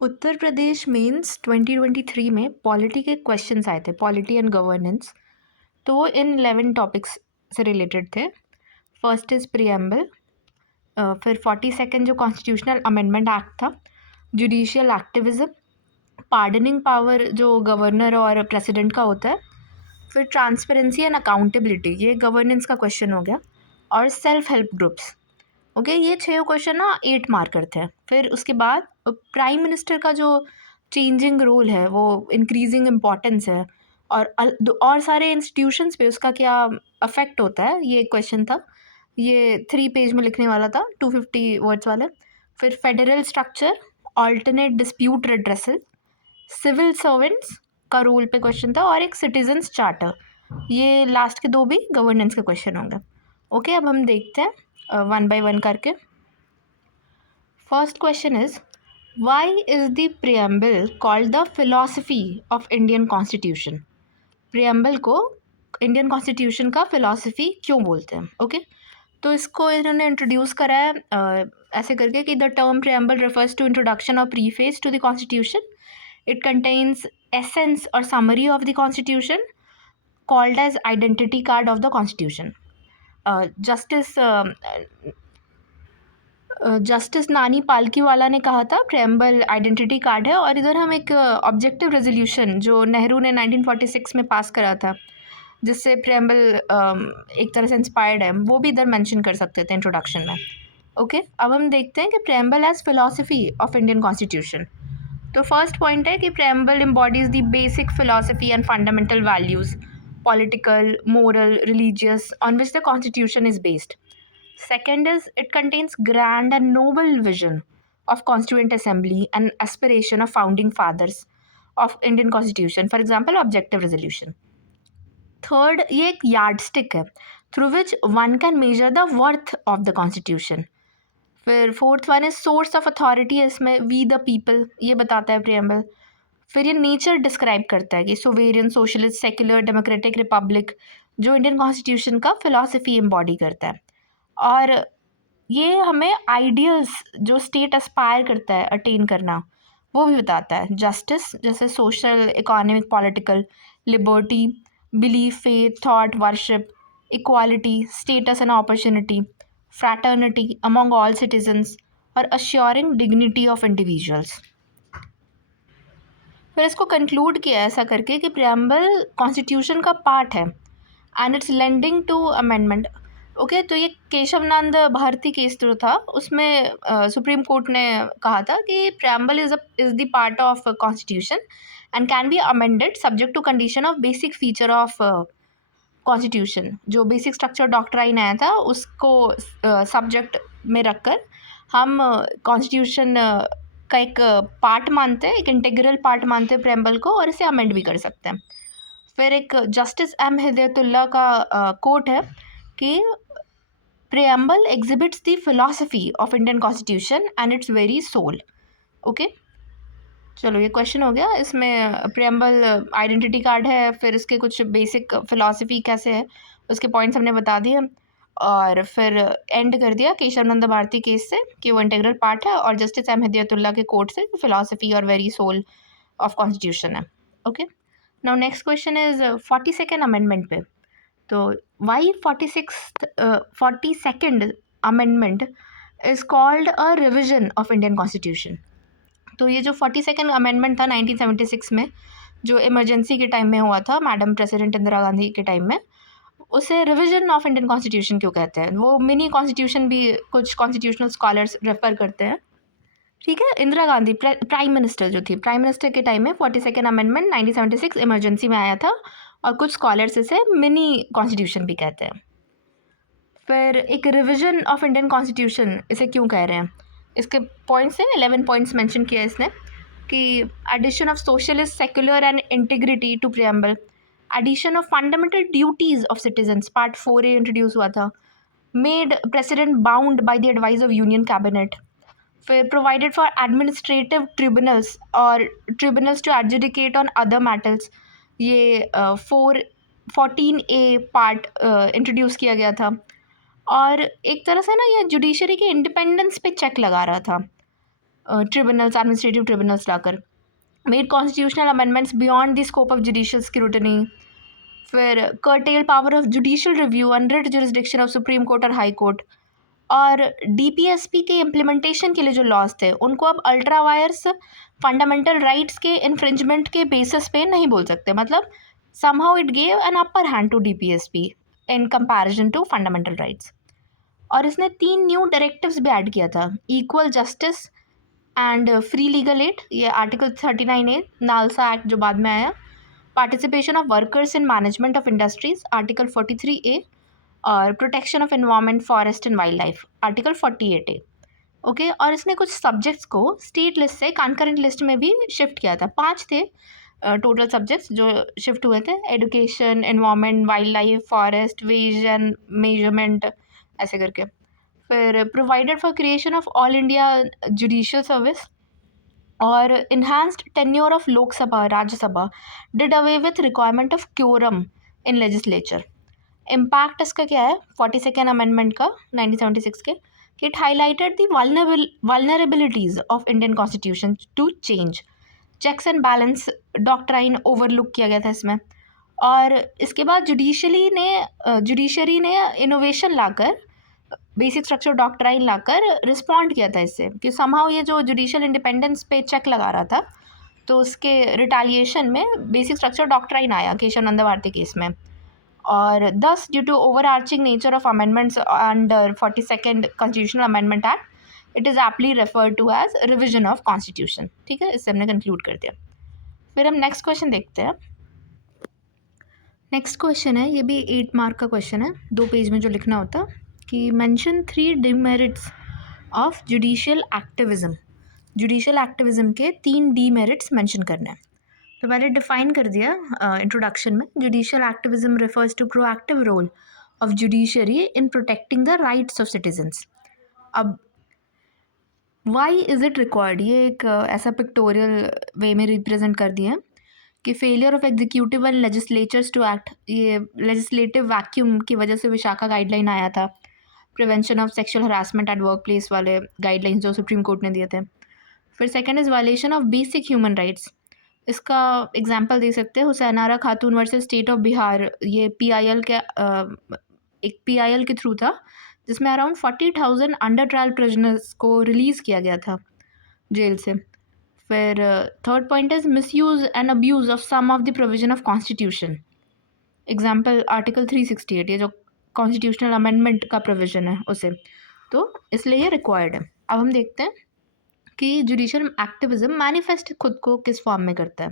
Uttar Pradesh mains 2023 में polity के questions आए थे, पॉलिटी एंड गवर्नेंस। तो वो इन 11 टॉपिक्स से रिलेटेड थे। फर्स्ट इज़ प्रियम्बल, फिर 42nd जो कॉन्स्टिट्यूशनल अमेंडमेंट एक्ट था, जुडिशियल एक्टिविज्म, पार्डनिंग पावर जो गवर्नर और प्रेसिडेंट का होता है, फिर ट्रांसपेरेंसी एंड अकाउंटेबिलिटी, ये गवर्नेंस का क्वेश्चन हो गया, और सेल्फ हेल्प ग्रुप्स। ओके, ये 6 क्वेश्चन ना 8 मार्कर थे। फिर उसके बाद प्राइम मिनिस्टर का जो चेंजिंग रोल है, वो इंक्रीजिंग इम्पॉर्टेंस है, और सारे इंस्टीट्यूशंस पे उसका क्या अफेक्ट होता है, ये क्वेश्चन था। ये 3 पेज में लिखने वाला था, 250 वर्ड्स वाले। फिर federal structure, alternate dispute redressal, civil servants का रोल पे क्वेश्चन था, और एक सिटीजन्स चार्टर। ये लास्ट के 2 भी गवर्नेंस के क्वेश्चन होंगे। ओके, अब हम देखते हैं वन बाय वन करके। First question is, why is the preamble called the philosophy of Indian constitution? Preamble को इंडियन कॉन्स्टिट्यूशन का फिलॉसफी क्यों बोलते हैं? ओके, तो इसको इन्होंने इंट्रोड्यूस करा है ऐसे करके कि the term preamble refers to introduction और preface to the constitution. It contains essence और summary of the constitution, called as identity card of the constitution. Justice Nani Palkhivala ने कहा था प्रेम्बल आइडेंटिटी कार्ड है। और इधर हम एक ऑब्जेक्टिव रेजोल्यूशन जो नेहरू ने 1946 में पास करा था, जिससे प्रेम्बल एक तरह से इंस्पायर्ड है, वो भी इधर मेंशन कर सकते थे इंट्रोडक्शन में। ओके, अब हम देखते हैं कि preamble as philosophy of Indian constitution. तो फर्स्ट पॉइंट है कि preamble embodies the basic philosophy and fundamental values, political, moral, religious, on which the constitution is based. Second is, it contains grand and noble vision of constituent assembly and aspiration of founding fathers of Indian constitution, for example objective resolution. Third, ये एक yardstick है through which one can measure the worth of the constitution. फिर fourth one is source of authority है इसमें, we the people, ये बताता है preamble. फिर ये नेचर डिस्क्राइब करता है कि sovereign, socialist, secular, democratic Republic, जो इंडियन कॉन्स्टिट्यूशन का फिलॉसफी एम्बॉडी करता है. और ये हमें आइडियल्स जो स्टेट एस्पायर करता है अटेन करना, वो भी बताता है. जस्टिस जैसे social, economic, political, liberty, belief, faith, thought, worship, equality, status and opportunity, fraternity among all citizens, और अश्योरिंग डिग्निटी ऑफ इंडिविजुअल्स. फिर इसको कंक्लूड किया ऐसा करके कि प्रियम्बल कॉन्स्टिट्यूशन का पार्ट है and it's lending to amendment. Okay, तो ये केशवनंद भारती केस जो था, उसमें सुप्रीम कोर्ट ने कहा था कि preamble is the part of constitution and can be amended subject to condition of basic feature of constitution. जो बेसिक स्ट्रक्चर डॉक्ट्राइन आया था उसको सब्जेक्ट में रखकर हम कॉन्स्टिट्यूशन का एक पार्ट मानते हैं, एक इंटीग्रल पार्ट मानते हैं प्रियम्बल को, और इसे अमेंड भी कर सकते हैं. फिर एक जस्टिस एम हिदायतुल्लाह का कोट है कि preamble exhibits the philosophy of Indian constitution and its very soul. Okay, चलो ये क्वेश्चन हो गया. इसमें प्रियम्बल आइडेंटिटी कार्ड है, फिर इसके कुछ बेसिक फिलॉसफी कैसे है उसके पॉइंट्स हमने बता दिए, और फिर एंड कर दिया केशवनंद भारती केस से कि वो इंटीग्रल पार्ट है, और जस्टिस एम हिदायतुल्लाह के कोर्ट से फिलॉसफी और वेरी सोल ऑफ कॉन्स्टिट्यूशन है. Okay, now next question is 42nd amendment पे. तो why 42nd amendment is called a revision of Indian constitution? तो ये जो 42nd अमेंडमेंट था 1976 में, जो इमरजेंसी के टाइम में हुआ था मैडम प्रेसिडेंट इंदिरा गांधी के टाइम में, उसे रिविजन ऑफ इंडियन कॉन्स्टिट्यूशन क्यों कहते हैं? वो मिनी कॉन्स्टिट्यूशन भी कुछ कॉन्स्टिट्यूशनल स्कॉलर्स रेफर करते हैं. ठीक है, इंदिरा गांधी प्राइम मिनिस्टर जो थी, प्राइम मिनिस्टर के टाइम में 42nd अमेंडमेंट 1976 इमरजेंसी में आया था, और कुछ स्कॉलर्स इसे मिनी कॉन्स्टिट्यूशन भी कहते हैं. फिर एक रिविजन ऑफ इंडियन कॉन्स्टिट्यूशन इसे क्यों कह रहे हैं? इसके पॉइंट्स हैं, 11 पॉइंट्स मेंशन किया इसने कि addition of socialist, secular and integrity to preamble, addition of fundamental duties of citizens, part 4A introduce हुआ था, made president bound by the advice of union cabinet. फिर प्रोवाइडेड फॉर एडमिनिस्ट्रेटिव ट्रिब्यूनल्स और tribunals to adjudicate on other matters. ये 14A part introduce किया गया था, और एक तरह से ना ये जुडिशरी के इंडिपेंडेंस पे चेक लगा रहा था. ट्रिब्यूनल्स, एडमिनिस्ट्रेटिव ट्रिब्यूनल्स लाकर, made constitutional amendments beyond the scope of judicial scrutiny, फिर curtail power of judicial review, and writ jurisdiction of supreme court और हाई कोर्ट, और डीपीएसपी के इम्प्लीमेंटेशन के लिए जो लॉज थे उनको अब अल्ट्रा वायर्स फंडामेंटल राइट्स के इन्फ्रिंजमेंट के बेसिस पे नहीं बोल सकते, मतलब somehow it gave an upper hand to DPSP in comparison to fundamental rights. और इसने 3 न्यू डायरेक्टिव्स भी ऐड किया था, equal justice and free legal aid, ये आर्टिकल 39A नालसा एक्ट जो बाद में आया, participation of workers in management of industries article 43A, और protection of environment, forest and wild life article 48A. Okay, और इसने कुछ सब्जेक्ट्स को स्टेट लिस्ट से कॉन्करेंट लिस्ट में भी शिफ्ट किया था. 5 थे टोटल सब्जेक्ट्स जो शिफ्ट हुए थे, education, environment, wild life, forest, vision, measurement, ऐसे करके. फिर provided for creation of all India judicial service, और enhanced tenure of Lok Sabha, Rajya Sabha, did away with requirement of quorum in legislature. Impact इसका क्या है 42nd अमेंडमेंट का 1976 के, कि it highlighted the vulnerabilities of Indian constitution to change, checks and balance doctrine overlook किया गया था इसमें. और इसके बाद जुडिशरी ने इनोवेशन लाकर, बेसिक स्ट्रक्चर डॉक्ट्राइन लाकर रिस्पॉन्ड किया था इससे, कि समहाउ ये जो जुडिशियल इंडिपेंडेंस पे चेक लगा रहा था, तो उसके रिटालिएशन में बेसिक स्ट्रक्चर डॉक्ट्राइन आया केशवानंद भारती केस में. और thus due to overarching nature of amendments under 42nd constitutional amendment act, it is aptly referred to as revision of constitution. ठीक है, इससे हमने कंक्लूड कर दिया. फिर हम नेक्स्ट क्वेश्चन देखते हैं. नेक्स्ट क्वेश्चन है, ये भी 8 मार्क का क्वेश्चन है, 2 पेज में जो लिखना होता, कि mention 3 demerits of judicial activism. Judicial activism के 3 डीमेरिट्स मेंशन करने हैं. तो मैंने डिफाइन कर दिया इंट्रोडक्शन में. Judicial activism refers to proactive role of judiciary in protecting the rights of citizens. अब वाई इज़ इट रिक्वायर्ड, ये एक ऐसा पिक्टोरियल वे में रिप्रेजेंट कर दिया है कि failure of executive and legislatures to act, ये लेजिस्लेटिव वैक्यूम की वजह से विशाखा गाइडलाइन आया था, prevention of sexual harassment at workplace वाले गाइडलाइंस जो सुप्रीम कोर्ट ने दिए थे. फिर second is violation of basic human rights. इसका एग्जाम्पल दे सकते हैं हुसैनारा खातून वर्सेस स्टेट ऑफ बिहार, ये PIL के एक PIL के थ्रू था, जिसमें अराउंड 40,000 अंडर ट्रायल प्रिजनर्स को रिलीज़ किया गया था जेल से. फिर third point is misuse and abuse of some of the provision of constitution. Example article 368, ये जो कॉन्स्टिट्यूशनल अमेंडमेंट का प्रोविजन है उसे, तो इसलिए ये रिक्वायर्ड है. अब हम देखते हैं कि जुडिशियल एक्टिविज्म मैनिफेस्ट खुद को किस फॉर्म में करता है.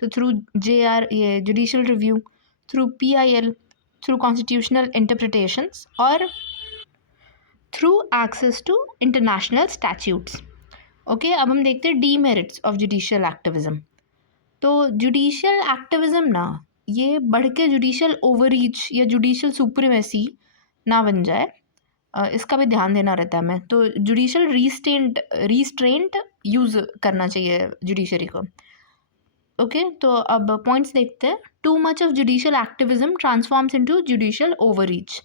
तो थ्रू JR, ये judicial review, through PIL, through constitutional interpretations, और through access to international statutes. Okay, अब हम देखते हैं डीमेरिट्स ऑफ जुडिशियल एक्टिविज्म. तो जुडिशियल एक्टिविज्म ना ये बढ़ के जुडिशियल ओवररीच या जुडिशियल सुप्रीमेसी ना बन जाए, इसका भी ध्यान देना रहता है हमें. तो जुडिशियल रीस्ट्रेंट यूज़ करना चाहिए जुडिशरी को. ओके, तो अब पॉइंट्स देखते हैं. Too much of judicial activism transforms into judicial overreach.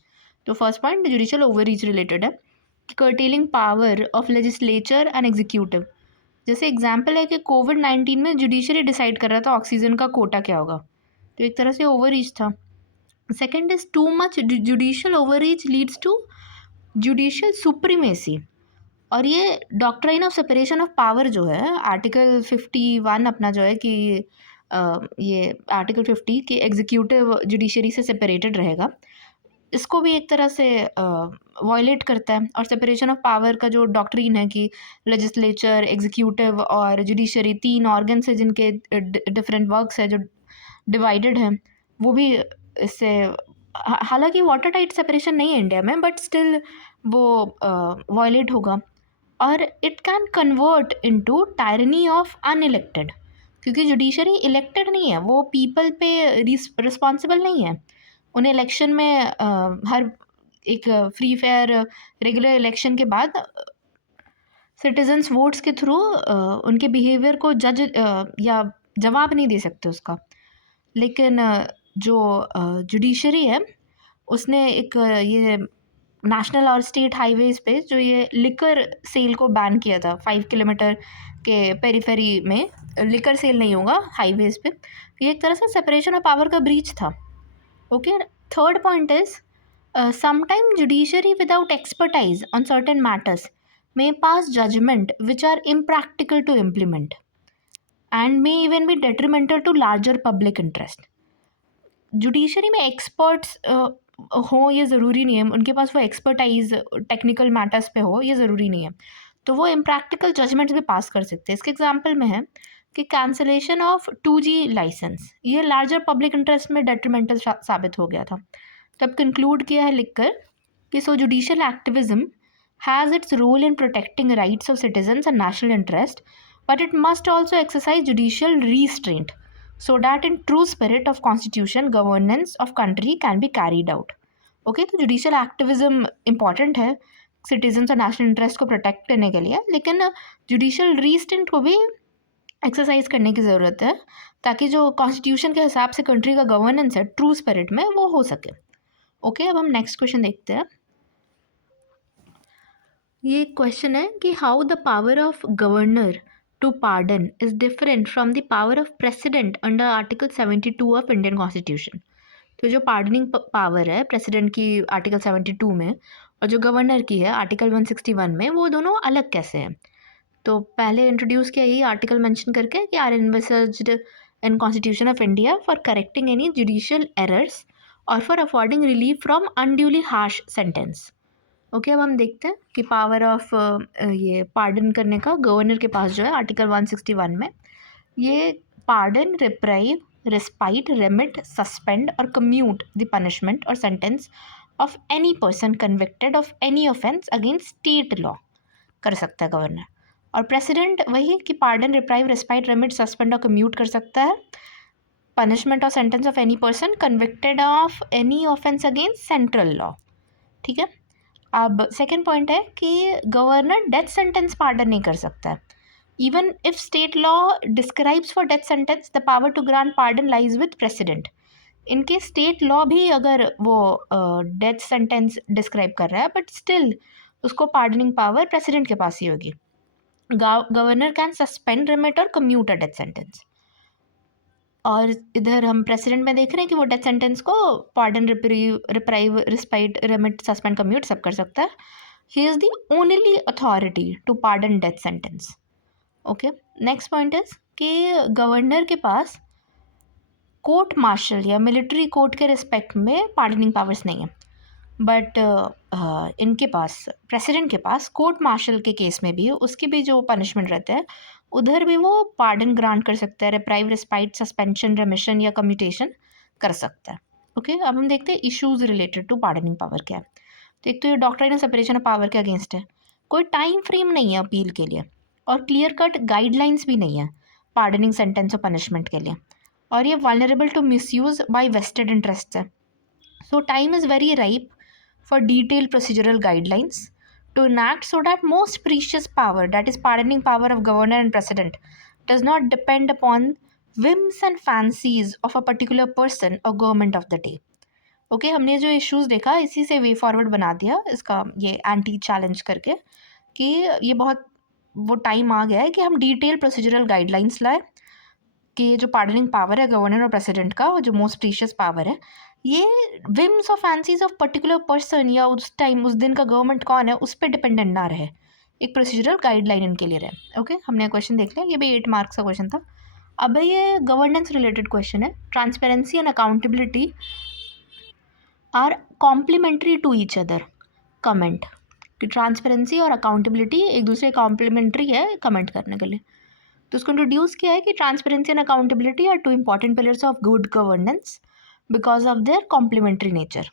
तो first point judicial overreach related है, curtailing power of legislature and executive. जैसे एग्जाम्पल है कि कोविड-19 में जुडिशरी डिसाइड कर रहा था ऑक्सीजन का कोटा क्या होगा, तो एक तरह से ओवररीच था. Second is too much judicial overreach leads to judicial supremacy. और ये doctrine of separation of power जो है, आर्टिकल 51 अपना जो है कि ये आर्टिकल 50 कि एग्जीक्यूटिव जुडिशरी से सेपरेटेड रहेगा, इसको भी एक तरह से वायलेट करता है. और सेपरेशन ऑफ पावर का जो डॉक्ट्रिन है कि लेजिस्लेचर, एग्जीक्यूटिव और जुडिशरी 3 ऑर्गन्स है जिनके डिफरेंट वर्क्स है जो डिवाइडेड हैं, वो भी इससे, हालांकि वाटर टाइट सेपरेशन नहीं है इंडिया में, बट स्टिल वो वायलेट होगा. और it can convert into tyranny of unelected, क्योंकि जुडिशरी इलेक्टेड नहीं है, वो पीपल पे रिस्पॉन्सिबल नहीं है. उन्हें इलेक्शन में हर एक फ्री फेयर रेगुलर इलेक्शन के बाद सिटीजन्स वोट्स के थ्रू उनके बिहेवियर को जज या जवाब नहीं दे सकते उसका. लेकिन जो जुडिशरी है उसने एक ये नेशनल और स्टेट हाईवेज पे जो ये लिकर सेल को बैन किया था 5 किलोमीटर के पेरीफेरी में लिकर सेल नहीं होगा हाईवेज पे, ये एक तरह से सेपरेशन ऑफ पावर का ब्रीच था. Okay. Third point is sometime judiciary without expertise on certain matters may pass judgment which are impractical to implement and may even be detrimental to larger public interest. Judiciary में experts हो ये ज़रूरी नहीं है, उनके पास वो expertise technical matters पे हो ये ज़रूरी नहीं है, तो वो इम्प्रैक्टिकल जजमेंट्स भी पास कर सकते हैं. इसके एग्जांपल में है कि कैंसलेशन ऑफ 2G लाइसेंस, ये लार्जर पब्लिक इंटरेस्ट में डेट्रीमेंटल साबित हो गया था. तब कंक्लूड किया है लिखकर कि so judicial activism has its role in protecting rights of citizens and national interest, but it must also exercise judicial restraint so that in true spirit of constitution governance of country can be carried out. Okay, तो judicial activism important है citizens और national interest को protect करने के लिए, लेकिन judicial restraint को भी एक्सरसाइज करने की ज़रूरत है ताकि जो कॉन्स्टिट्यूशन के हिसाब से कंट्री का गवर्नेंस है ट्रू स्पिरिट में वो हो सके. ओके, अब हम नेक्स्ट क्वेश्चन देखते हैं. ये क्वेश्चन है कि how the power of governor to pardon is different from the power of president under article 72 of Indian constitution. तो जो पार्डनिंग पावर है प्रेसिडेंट की आर्टिकल 72 में और जो गवर्नर की है आर्टिकल 161 में, वो दोनों अलग कैसे हैं. तो पहले इंट्रोड्यूस किया यही आर्टिकल मेंशन करके कि are envisaged in constitution of India for correcting any judicial errors और for affording relief from unduly harsh sentence. Okay, अब हम देखते हैं कि पावर ऑफ ये पार्डन करने का गवर्नर के पास जो है आर्टिकल 161 में, ये pardon, reprieve, respite, remit, suspend और कम्यूट द पनिशमेंट और sentence of any person convicted of any offence against state law कर सकता है गवर्नर. और प्रेसिडेंट वही कि pardon, reprieve, respite, remit, suspend और कम्यूट कर सकता है पनिशमेंट और sentence of any person convicted of any offence against central law. ठीक है. अब सेकेंड पॉइंट है कि गवर्नर डेथ सेंटेंस पार्डन नहीं कर सकता है. Even if state law describes for death sentence the power to grant pardon lies with president. इनके स्टेट लॉ भी अगर वो डेथ सेंटेंस डिस्क्राइब कर रहा है बट स्टिल उसको पार्डनिंग पावर प्रेसिडेंट के पास ही होगी. गवर्नर कैन सस्पेंड, रिमिट और कम्यूट अ डेथ सेंटेंस. और इधर हम प्रेसिडेंट में देख रहे हैं कि वो डेथ सेंटेंस को pardon, reprieve, respite, remit, suspend, commute सब कर सकता है. He is the only authority to pardon death sentence. Okay, next point is कि गवर्नर के पास कोर्ट मार्शल या मिलिट्री कोर्ट के रिस्पेक्ट में पार्डनिंग पावर्स नहीं है, बट इनके पास प्रेसिडेंट के पास कोर्ट मार्शल के केस में भी उसकी भी जो पनिशमेंट रहता है उधर भी वो पार्डन ग्रांट कर सकता है, रिप्राइव, रिस्पाइट, सस्पेंशन, रेमिशन या कम्यूटेशन कर सकता है. ओके, अब हम देखते हैं issues related to pardoning power क्या है. तो एक तो ये doctrine of separation of power के अगेंस्ट है. कोई टाइम फ्रेम नहीं है अपील के लिए और क्लियर कट गाइडलाइंस भी नहीं है पार्डनिंग सेंटेंस और पनिशमेंट के लिए, और ये vulnerable to misuse by vested interest है. So time is very ripe for detailed procedural guidelines to enact so that most precious power, that is pardoning power of governor and president, does not depend upon whims and fancies of a particular person or government of the day. Okay, हमने जो issues देखा इसी से way forward बना दिया इसका ये anti challenge करके कि ये बहुत वो टाइम आ गया है कि हम डिटेल प्रोसीजरल गाइडलाइंस लाए कि जो पार्डनिंग पावर है गवर्नर और प्रेसिडेंट का, जो मोस्ट प्रीशियस पावर है, ये विम्स और फैंसीज ऑफ पर्टिकुलर पर्सन या उस टाइम उस दिन का गवर्नमेंट कौन है उस पर डिपेंडेंट ना रहे, एक प्रोसीजरल गाइडलाइन इनके लिए रहे. ओके, हमने क्वेश्चन देख लिया, ये भी 8 मार्क्स का क्वेश्चन था. अब ये गवर्नेंस रिलेटेड क्वेश्चन है. Transparency and accountability are complementary to each other. Comment कि ट्रांसपेरेंसी और अकाउंटेबिलिटी एक दूसरे कॉम्प्लीमेंट्री है कमेंट करने के लिए. तो उसको इंट्रोड्यूस किया है कि transparency and accountability are 2 important pillars of good governance because of their complementary nature.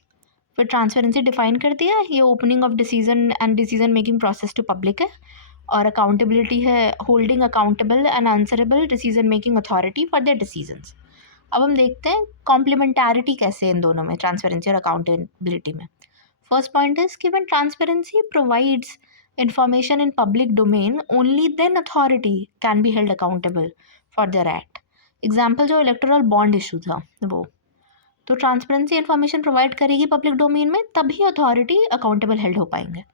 फिर ट्रांसपेरेंसी डिफाइन कर दिया है, ये opening of decision and decision making process to public है, और अकाउंटेबिलिटी है holding accountable and answerable decision making authority for their decisions. अब हम देखते हैं कॉम्प्लीमेंटैरिटी कैसे इन दोनों में, ट्रांसपेरेंसी और अकाउंटेबिलिटी में. फर्स्ट पॉइंट इज कि when transparency provides information in public domain, only then authority can be held accountable for their act. Example जो इलेक्टोरल बॉन्ड इशू था वो, तो ट्रांसपेरेंसी इन्फॉर्मेशन प्रोवाइड करेगी पब्लिक डोमेन में, तभी अथॉरिटी अकाउंटेबल हेल्ड हो पाएंगे.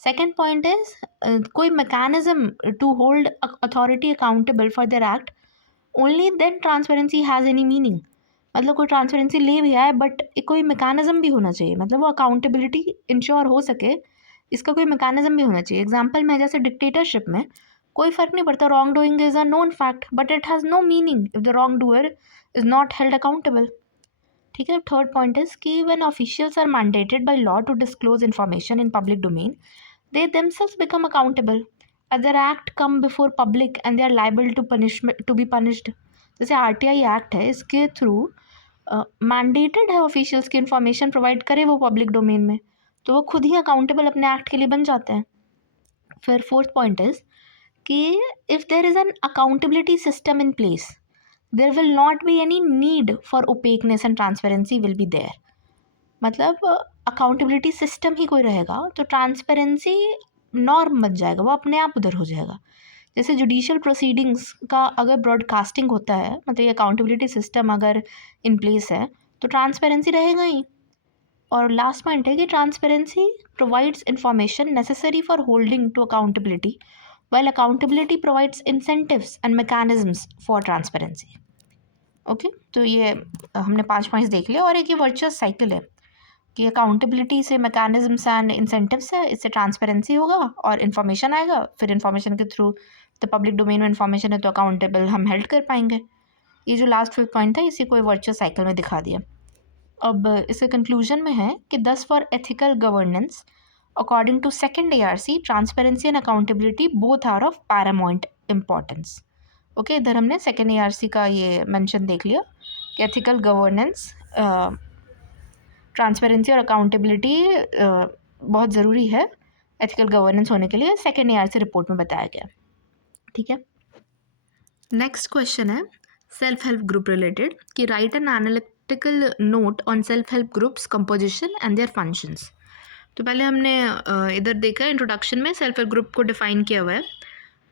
सेकेंड पॉइंट इज कोई mechanism to hold authority accountable for their act, only then transparency has any meaning. मतलब कोई ट्रांसपेरेंसी ले भी आए बट कोई मैकेनिज्म भी होना चाहिए, मतलब वो अकाउंटेबिलिटी इंश्योर हो सके, इसका कोई मैकेनिज्म भी होना चाहिए. एग्जाम्पल में जैसे डिक्टेटरशिप में कोई फ़र्क नहीं पड़ता, wrong doing is a known fact but it has no meaning if the wrong doer is not held accountable. ठीक है. थर्ड पॉइंट इज कि when officials are mandated by law to disclose information in public domain, they themselves become accountable as their act come before public and they are liable to be punished. जैसे RTI act है, इसके through mandated है officials की information provide करे वो public domain में, तो वो खुद ही अकाउंटेबल अपने एक्ट के लिए बन जाते हैं. फिर फोर्थ पॉइंट इज कि if there is an accountability system in place, there will not be any need for opaqueness and transparency will be there. मतलब अकाउंटेबिलिटी सिस्टम ही कोई रहेगा तो ट्रांसपेरेंसी नॉर्म बन जाएगा, वो अपने आप उधर हो जाएगा. जैसे जुडिशियल प्रोसीडिंग्स का अगर ब्रॉडकास्टिंग होता है, मतलब ये अकाउंटेबिलिटी सिस्टम अगर इन प्लेस है तो ट्रांसपेरेंसी रहेगा ही. और लास्ट पॉइंट है कि transparency provides information necessary for holding to accountability, while accountability provides incentives and mechanisms for transparency. Okay, तो ये हमने 5 पॉइंट्स देख लिया. और एक ये वर्चुअस साइकिल है कि अकाउंटेबिलिटी से मैकेनिज्म्स एंड इंसेंटिव्स है, इससे ट्रांसपेरेंसी होगा और इन्फॉर्मेशन आएगा, फिर इन्फॉर्मेशन के थ्रू तो पब्लिक डोमेन में इन्फॉर्मेशन है तो अकाउंटेबल हम हेल्ड कर पाएंगे. ये जो लास्ट 5th पॉइंट था इसी को वर्चुअस साइकिल में दिखा दिया. अब इसके कंक्लूजन में है कि thus for ethical governance according to second ARC, transparency and accountability both are of paramount importance. Okay, इधर हमने सेकेंड ARC का ये मेंशन देख लिया कि एथिकल गवर्नेंस, ट्रांसपेरेंसी और अकाउंटेबिलिटी बहुत ज़रूरी है एथिकल गवर्नेंस होने के लिए, सेकेंड ARC रिपोर्ट में बताया गया. ठीक है. नेक्स्ट क्वेश्चन है सेल्फ हेल्प ग्रुप रिलेटेड कि write an analytical note on self help groups composition and their functions. तो पहले हमने इधर देखा इंट्रोडक्शन में सेल्फ हेल्प ग्रुप को डिफाइन किया हुआ है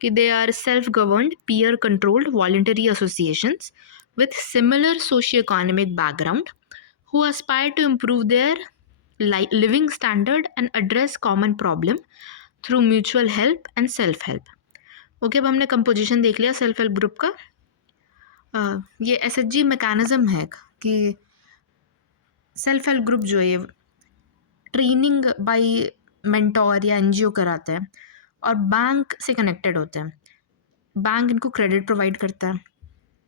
कि they are self governed peer controlled voluntary associations with similar socio economic background who aspire to improve their living standard and address common problem through mutual help and self help. Okay, अब हमने composition देख लिया self help group का. ये SHG mechanism है कि self help group जो है ट्रेनिंग बाय मेंटोर या NGO कराते हैं और बैंक से कनेक्टेड होते हैं. बैंक इनको क्रेडिट प्रोवाइड करता है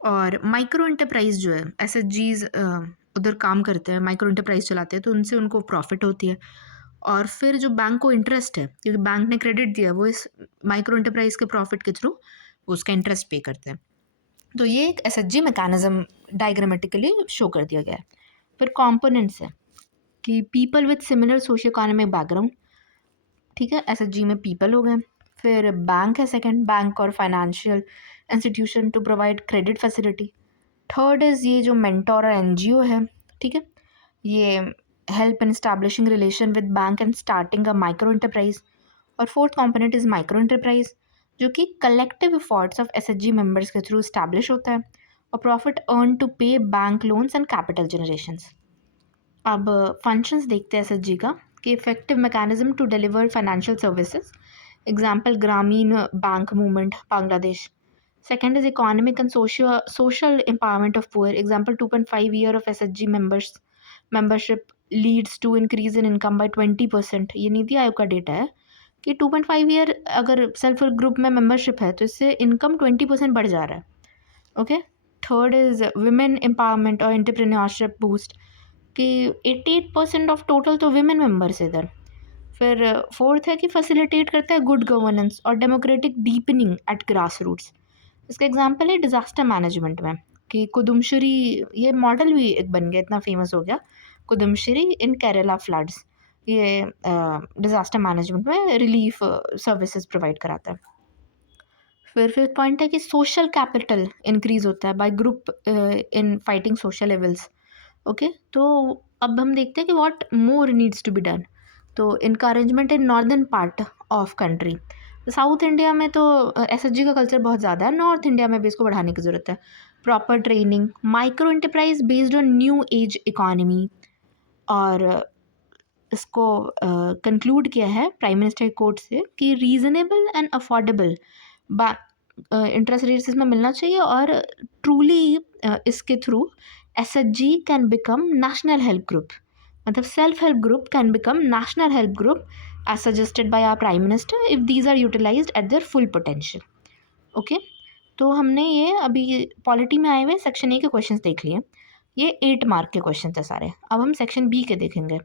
और माइक्रो एंटरप्राइज जो है SHGs उधर काम करते हैं, माइक्रो एंटरप्राइज चलाते हैं, तो उनसे उनको प्रॉफिट होती है और फिर जो बैंक को इंटरेस्ट है क्योंकि बैंक ने क्रेडिट दिया, वो इस माइक्रो एंटरप्राइज के प्रॉफिट के थ्रू उसका इंटरेस्ट पे करते हैं. तो ये एक SHG मैकेनिज्म डायग्रामेटिकली शो कर दिया गया है. फिर कॉम्पोनेंट्स है कि people with similar socio economic background. ठीक है, SHG में पीपल हो गए. फिर बैंक है सेकेंड, बैंक और financial institution to provide credit facility. Third is ये जो मेंटोर और NGO है. ठीक है, ये help in establishing relation with bank and starting a micro enterprise. और fourth component is micro enterprise जो कि collective efforts of SHG members के थ्रू इस्टेब्लिश होता है और profit earn to pay bank loans and capital generations. अब functions देखते हैं SHG का कि effective mechanism to deliver financial services. Example Grameen bank movement Bangladesh. Second is economic and social empowerment of poor. Example 2.5 year of SHG membership leads to increase in income by 20%. ये नीति आयोग का data है कि 2.5 year अगर self help group में membership है तो इससे income 20% बढ़ जा रहा है. Okay. Third is women empowerment और एंटरप्रेन्योरशिप बूस्ट कि 88% ऑफ टोटल तो विमेन मेंबर्स है इधर. फिर फोर्थ है कि फैसिलिटेट करता है गुड गवर्नेंस और democratic deepening at grass roots. इसका एग्जाम्पल है डिज़ास्टर मैनेजमेंट में कि कुदुमश्री ये मॉडल भी एक बन गया, इतना फेमस हो गया कुदुमश्री इन केरला फ्लड्स. ये डिज़ास्टर मैनेजमेंट में रिलीफ सर्विसेज प्रोवाइड कराता है. फिर फिफ्थ पॉइंट है कि सोशल कैपिटल इंक्रीज होता है by group in fighting social evils. Okay, तो अब हम देखते हैं कि what more needs to be done. तो encouragement in northern part of country south India में तो एसएचजी का कल्चर बहुत ज़्यादा है, नॉर्थ इंडिया में भी इसको बढ़ाने की ज़रूरत है। Proper training, micro enterprise based on new age economy, और इसको कंक्लूड किया है प्राइम मिनिस्टर कोर्ट से कि reasonable and affordable interest rates इसमें मिलना चाहिए, और ट्रूली इसके through SHG can become national help group, मतलब self help group can become national help group as suggested by our prime minister if these are utilized at their full potential. Okay, तो हमने ये अभी polity में आए हुए section A के questions देख लिए। ये 8 मार्क के क्वेश्चन थे सारे। अब हम सेक्शन बी के देखेंगे,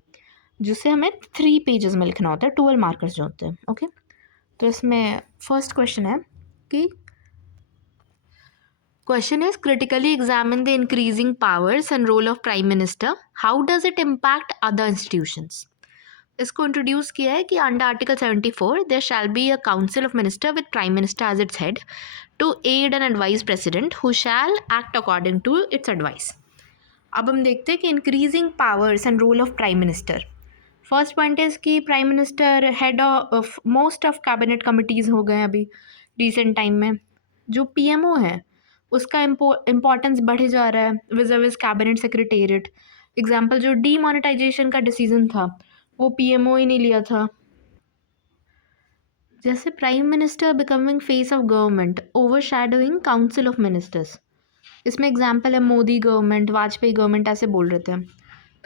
जिससे हमें 3 पेजेस में लिखना होता है, 12 मार्कर्स जो होते हैं। ओके, तो इसमें फर्स्ट क्वेश्चन है कि question is critically examine the increasing powers and role of prime minister, how does it impact other institutions. इसको इंट्रोड्यूस किया है कि under article 74 there shall be a council of minister with prime minister as its head to aid and advise president who shall act according to its advice. अब हम देखते हैं कि increasing powers and role of prime minister. First point is कि prime minister head of most of cabinet committees हो गए अभी recent time में। जो पीएमओ है उसका इम्पोर्टेंस बढ़े जा रहा है vis vis cabinet secretariat. Example, जो डीमोनेटाइजेशन का डिसीजन था वो पीएमओ ही नहीं लिया था। जैसे prime minister becoming face of government overshadowing council of ministers, इसमें एग्जाम्पल है मोदी गवर्नमेंट, वाजपेयी गवर्नमेंट, ऐसे बोल रहे थे।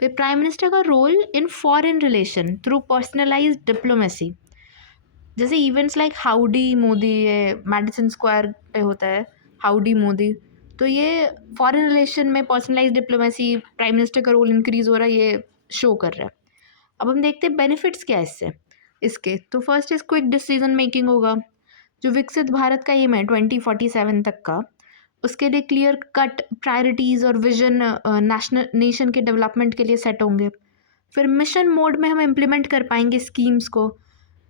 फिर प्राइम मिनिस्टर का role in foreign relation through personalised diplomacy, जैसे इवेंट्स लाइक हाउडी मोदी, ये मैडिसन स्क्वायर पे होता है हाउडी मोदी, तो ये फॉरेन रिलेशन में पर्सनलाइज्ड डिप्लोमेसी प्राइम मिनिस्टर का रोल इंक्रीज हो रहा है, ये शो कर रहा है। अब हम देखते हैं बेनिफिट्स क्या है इससे इसके। तो first is quick decision making होगा। जो विकसित भारत का एम है 2047 तक का, उसके लिए क्लियर कट प्रायोरिटीज़ और विजन नेशनल नेशन के डेवलपमेंट के लिए सेट होंगे। फिर मिशन मोड में हम इम्प्लीमेंट कर पाएंगे स्कीम्स को,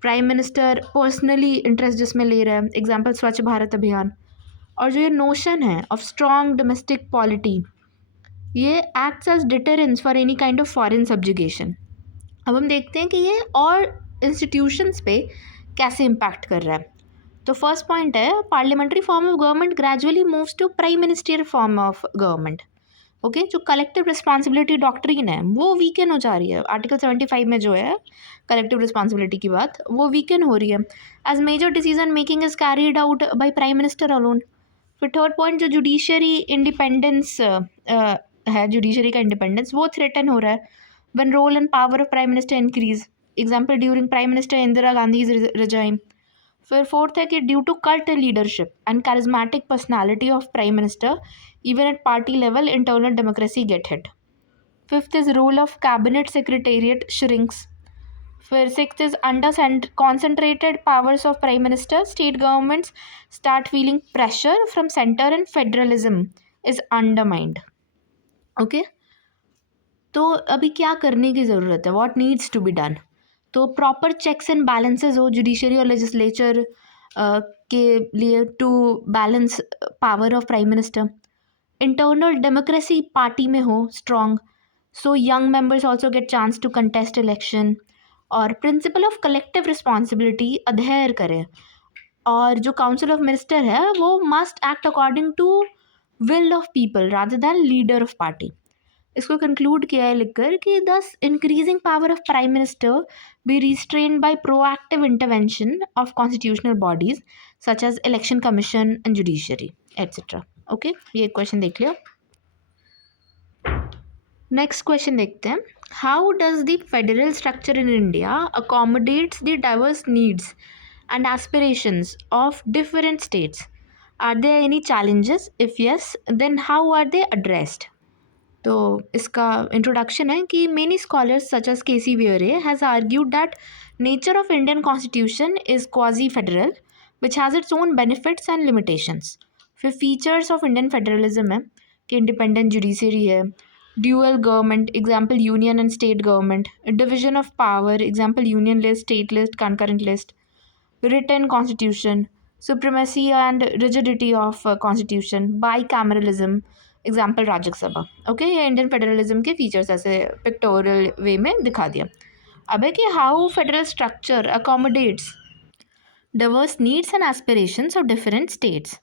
प्राइम मिनिस्टर पर्सनली इंटरेस्ट जिसमें ले रहा है, एग्जाम्पल स्वच्छ भारत अभियान। और जो ये नोशन है ऑफ स्ट्रॉन्ग डोमेस्टिक पॉलिटी, ये acts as deterrence for any kind of foreign subjugation. अब हम देखते हैं कि ये और इंस्टीट्यूशंस पे कैसे इम्पैक्ट कर रहा है। तो फर्स्ट पॉइंट है parliamentary form of government gradually moves to prime ministerial form of government. Okay, जो कलेक्टिव रिस्पॉन्सिबिलिटी डॉक्ट्रिन है वो वीकन हो जा रही है। आर्टिकल 75 में जो है कलेक्टिव रिस्पॉन्सिबिलिटी की बात, वो वीकन हो रही है as major decision making is carried out by prime minister alone. फिर थर्ड पॉइंट, जो जुडिशरी इंडिपेंडेंस है, जुडिशरी का इंडिपेंडेंस वो थ्रेटन हो रहा है when role and power of prime minister increase, example during prime minister Indira Gandhi's regime. फिर fourth है कि due to cult leadership and charismatic personality of prime minister even at party level internal democracy get hit. Fifth is role of cabinet secretariat shrinks. फिर sixth is under concentrated powers of prime minister, state governments start feeling pressure from center and federalism is undermined. Okay, तो अभी क्या करने की ज़रूरत है, what needs to be done. तो proper checks and balances हो जुडिशरी और लेजिस्लेचर के लिए to balance power of prime minister. Internal democracy party में हो strong, so young members also get chance to contest election. और principle of collective responsibility adhere करें, और जो काउंसिल ऑफ मिनिस्टर है वो must act according to will of people rather than leader of party. इसको conclude किया है लिखकर कि this increasing power of prime minister be restrained by proactive intervention of constitutional bodies such as election commission and judiciary etcetera. Okay, ये question देख लिया। Next question देखते हैं, how does the federal structure in India accommodates the diverse needs and aspirations of different states, are there any challenges, if yes then how are they addressed. तो इसका introduction है कि many scholars such as KC. Wheare has argued that nature of Indian constitution is quasi federal which has its own benefits and limitations. फिर features of Indian federalism है कि independent judiciary है, dual government, example union and state government, division of power, example union list, state list, concurrent list, written constitution, supremacy and rigidity of constitution, bicameralism, example Rajya Sabha. Okay, ये Indian federalism के features ऐसे pictorial वे में दिखा दिया। अब है कि how federal structure accommodates diverse needs and aspirations of different states.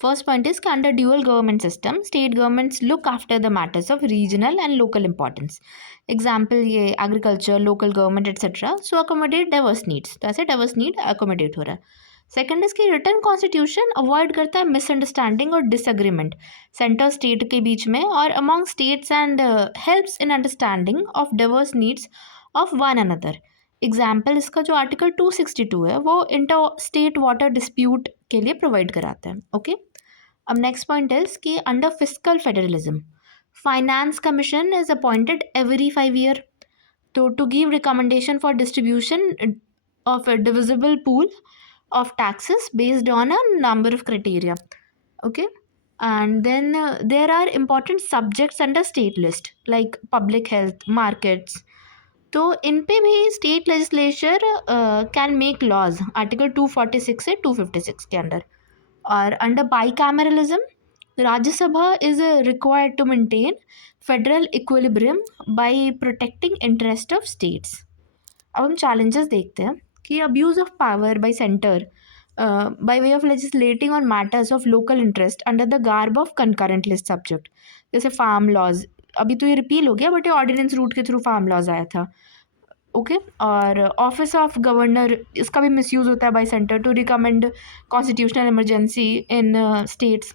First point is कि under dual government system, state governments look after the matters of regional and local importance. Example ये agriculture, local government etc. So accommodate diverse needs. तो ऐसे diverse need accommodate हो रहा है. Second इसकी return constitution avoid करता है misunderstanding और डिसएग्रीमेंट सेंटर स्टेट के बीच में और among states and helps in understanding of diverse needs of one another. Example इसका जो आर्टिकल 262 है वो इंटर स्टेट वाटर डिस्प्यूट के लिए प्रोवाइड कराता है. ओके अब नेक्स्ट पॉइंट इज कि under fiscal federalism finance commission is appointed every 5 year to give recommendation for distribution of a divisible pool of taxes based on a number of criteria. Okay, and then there are important subjects under state list like public health, markets. तो इन पे भी state legislature can make laws article 246 से 256 के under. और under bicameralism Rajya Sabha is required to maintain federal equilibrium bye protecting interest of states. अब हम challenges देखते हैं कि abuse of power bye centre by way of लेजिस्लेटिंग on matters of local interest under the garb of concurrent list subject. जैसे farm laws, अभी तो ये repeal हो गया बट ये ऑर्डिनेंस रूट के थ्रू फार्म लॉज आया था. ओके और ऑफिस ऑफ गवर्नर इसका भी मिसयूज़ होता है by centre to recommend constitutional emergency in states.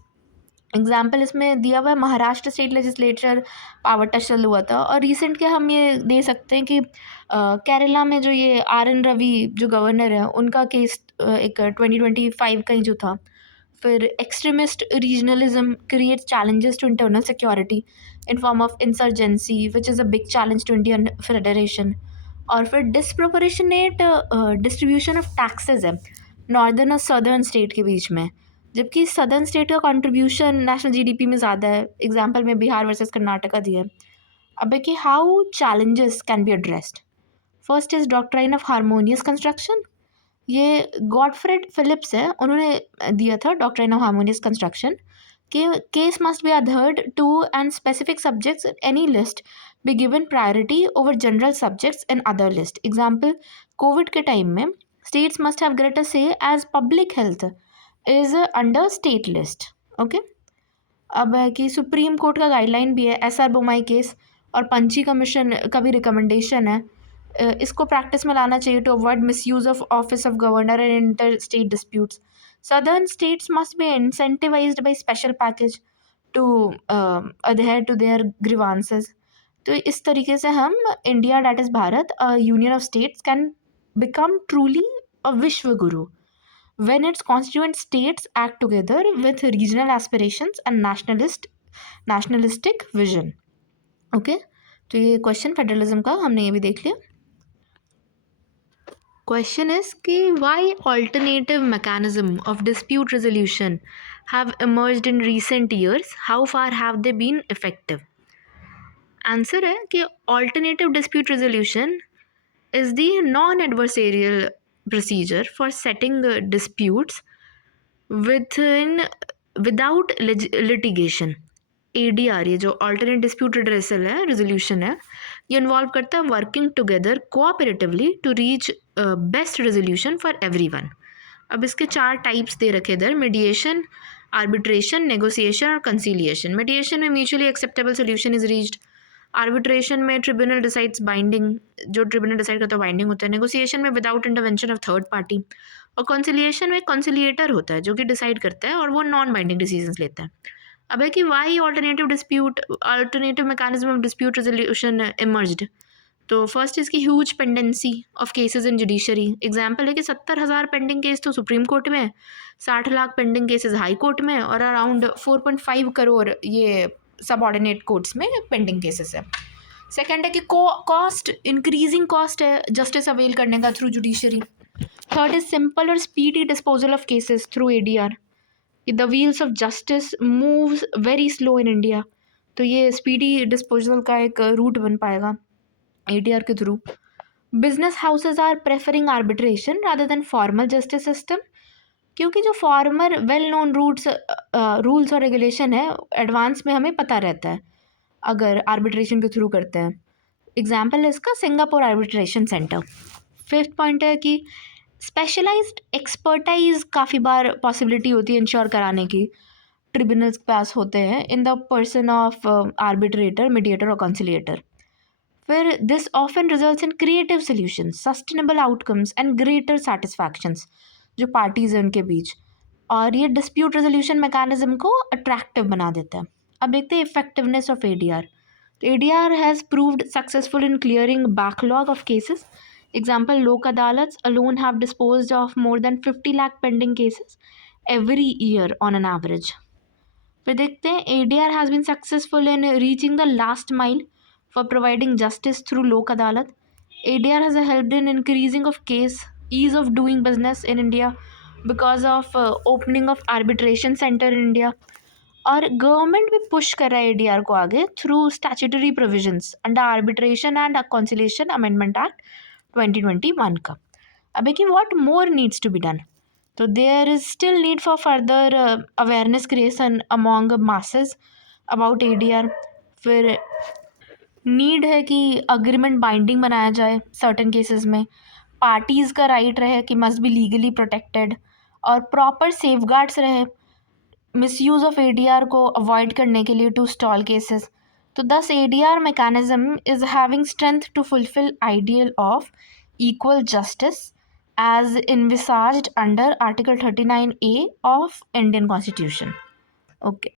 Example इसमें दिया हुआ है Maharashtra state legislature power tussle हुआ था. और रिसेंट के हम ये दे सकते हैं कि केरला में जो ये RN रवि जो गवर्नर है उनका केस एक 2025 का ही जो था. फिर extremist regionalism creates challenges to internal security in form of insurgency which is a big challenge to Indian federation. और फिर डिसप्रोपोर्शनेट डिस्ट्रीब्यूशन ऑफ टैक्सेस है नॉर्दर्न और सदर्न स्टेट के बीच में, जबकि सदर्न स्टेट का कंट्रीब्यूशन नेशनल GDP में ज़्यादा है. एग्जाम्पल में बिहार वर्सेस कर्नाटका दिया है. अब है कि how challenges can be addressed. First is doctrine of harmonious construction. ये गॉडफ्रेड फिलिप्स है, उन्होंने दिया था डॉक्ट्राइन ऑफ हारमोनियस कंस्ट्रक्शन कि case must be adhered to and specific subjects in any list be given priority over general subjects in other list. Example COVID के time में states must have greater say as public health is under state list. Okay अब है कि supreme court का guideline भी है SR Bommai case और पंची commission का भी रिकमेंडेशन है. इसको प्रैक्टिस में लाना चाहिए to avoid misuse of office of governor and inter state disputes. Southern states must be incentivised by special package to adhere to their grievances. तो इस तरीके से हम India that is Bharat union of states can become truly a विश्व गुरु when its constituent states act together with regional aspirations and nationalistic vision. Okay तो ये question federalism का हमने ये भी देख लिया. क्वेश्चन इज कि why alternative mechanism of dispute resolution have emerged in recent years, how far have they been effective. Answer है कि alternative dispute resolution is the non-adversarial procedure for setting disputes without litigation. ADR ये जो alternate dispute redressal है resolution है, ये involve करता है working together cooperatively to reach best resolution for everyone. अब इसके 4 टाइप्स दे रखे इधर: मीडिएशन, आर्बिट्रेशन, नेगोशिएशन और कंसीलिएशन. मीडिएशन में mutually acceptable solution is reached. Arbitration में ट्रिब्यूनल डिसाइड्स बाइंडिंग, जो ट्रिब्यूनल डिसाइड करता है बाइंडिंग होता है. नेगोशिएशन में without intervention of third party. और कंसिलिएशन में कंसिलिएटर होता है जो कि डिसाइड करता है और वो नॉन बाइंडिंग डिसीजंस लेता है. अब है कि why alternative mechanism of dispute resolution emerged. तो फर्स्ट इसकी huge pendency of cases in judiciary. Example है कि 70,000 पेंडिंग केस तो सुप्रीम कोर्ट में, 60 lakh pending cases high court में और अराउंड 4.5 करोड़ ये सबऑर्डिनेट कोर्ट्स में पेंडिंग केसेस है. सेकेंड है कि कॉस्ट, इंक्रीजिंग कॉस्ट है जस्टिस अवेल करने का through judiciary. Third is simple और speedy disposal of cases through ADR. The wheels of justice moves very slow in India, तो ये स्पीडी डिस्पोजल का एक रूट बन पाएगा ADR के थ्रू. Business houses are preferring arbitration rather than formal justice system, क्योंकि जो फॉर्मर वेल नोन रूल्स और रेगुलेशन है एडवांस में हमें पता रहता है अगर आर्बिट्रेशन के थ्रू करते हैं. एग्जाम्पल है इसका Singapore arbitration centre. Fifth point है कि स्पेशलाइज्ड एक्सपर्टाइज काफ़ी बार पॉसिबिलिटी होती है इंश्योर कराने की, ट्रिब्यूनल्स पास होते हैं in the person of arbitrator, mediator और कंसिलिएटर. फिर this often results in creative solutions, sustainable outcomes and greater satisfactions जो पार्टीज हैं उनके बीच, और ये डिस्प्यूट रेजोल्यूशन मैकेनिज्म को अट्रैक्टिव बना देता है. अब देखते हैं effectiveness of ADR. ADR has proved successful in clearing backlog of cases. Example, Lok Adalats alone have disposed of more than 50 lakh pending cases every year on an average. फिर देखते हैं ADR has been successful in reaching the last mile for providing justice through Lok Adalat. ADR has helped in increasing of case, ease of doing business in India because of opening of arbitration center in India. और government भी push कर रहा है ADR को आगे through statutory provisions under arbitration and conciliation amendment act 2021 का. अब है कि what more needs to be done. तो there is still need for further awareness creation among masses about ADR. फिर नीड है कि अग्रीमेंट बाइंडिंग बनाया जाए सर्टेन केसेस में, पार्टीज़ का राइट रहे कि मस्ट बी लीगली प्रोटेक्टेड, और प्रॉपर सेफगार्ड्स रहे मिसयूज़ ऑफ एडीआर को अवॉइड करने के लिए टू स्टॉल केसेस. तो this ADR mechanism is having strength to fulfil ideal of equal justice as envisaged under Article 39A of Indian Constitution. Okay.